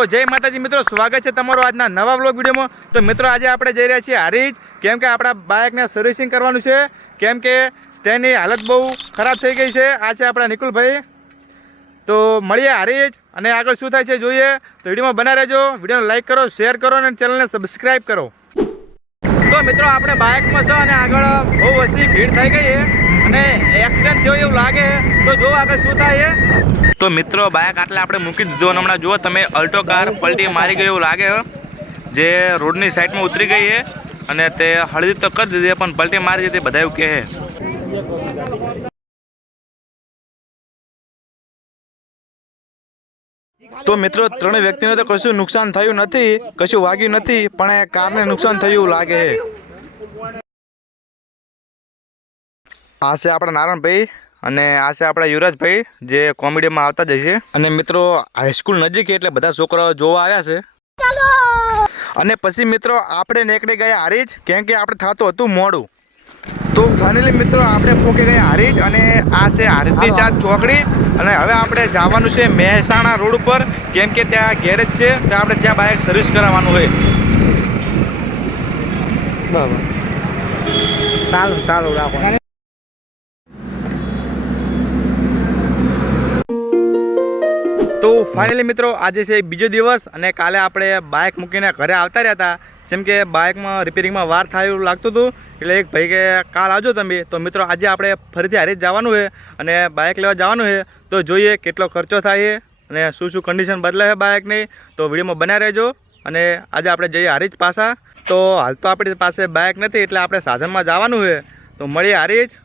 તો જય માતાજી મિત્રો, સ્વાગત છે તમારું આજના નવા બ્લોગ વિડીયોમાં. તો મિત્રો, આજે આપણે જઈ રહ્યા છીએ હારીજ. કેમ કે આપણા બાઇકને સર્વિસિંગ કરવાનું છે. કેમ કે તેની હાલત બહુ ખરાબ થઈ ગઈ છે. આ છે આપણા નિકુલભાઈ. તો મળીએ હારીજ અને આગળ શું થાય છે જોઈએ. તો વિડીયોમાં બના રહેજો. વિડીયોને લાઇક કરો, શેર કરો અને ચેનલને સબસ્ક્રાઈબ કરો. તો મિત્રો, આપણે બાઇકમાં છો અને આગળ બહુ વસ્તી ભીડ થઈ ગઈ છે. અને એક્સિડન્ટ થયો એવું લાગે તો જો આગળ શું થાય છે તો મિત્રો બાઇક આટલે આપણે મૂકી દીધો અને હમણાં જુઓ તમે અલ્ટો કાર પલટી મારી ગયો એવું લાગે છે. જે રોડની સાઈડમાં ઉતરી ગઈ છે અને તે હળદી તો કરી દીધી પણ પલટી મારી દીધી બધા એવું કહે તો મિત્રો ત્રણે વ્યક્તિને તો કશું નુકસાન થયું નથી કશું વાગ્યું નથી પણ એ કારને નુકસાન થયું એવું લાગે છે. આ છે આપણા નારાયણભાઈ અને આ છે આપણા યુવરાજભાઈ જે કોમેડીમાં આવતા જ છે અને મિત્રો હાઈસ્કૂલ નજીક એટલે બધા છોકરાઓ જોવા આવ્યા છે. અને પછી મિત્રો આપણે નીકળી ગયા હારીજ કેમ કે આપણે થતું હતું મોડું. તો ફાઇનલી મિત્રો આપણે પહોંચી ગયા હારીજ અને આ છે હારીજની ચાર ચોકડી. અને હવે આપણે જવાનું છે મહેસાણા રોડ ઉપર કેમ કે ત્યાં ગેરેજ છે ત્યાં આપણે ત્યાં બાઇક સર્વિસ કરાવવાનું હોય. બરાબર. સારું સારું રાખો. તો ફાઇનલી મિત્રો, આજે છે બીજો દિવસ અને કાલે આપણે બાઇક મૂકીને ઘરે આવતા રહ્યા હતા. જેમ કે બાઇકમાં રિપેરિંગમાં વાર થાય એવું લાગતું હતું. એટલે એક ભાઈ કે કાલ આવજો તમે. તો મિત્રો, આજે આપણે ફરીથી હારી જ જવાનું છે અને બાઇક લેવા જવાનું છે. તો જોઈએ કેટલો ખર્ચો થાય અને શું શું કન્ડિશન બદલાય છે બાઇકની તો વિડીયોમાં બનાવી રહેજો અને આજે આપણે જઈએ હારીજ પાછા. તો હાલ તો આપણી પાસે બાઇક નથી, એટલે આપણે સાધનમાં જવાનું છે. તો મળીએ હારીજ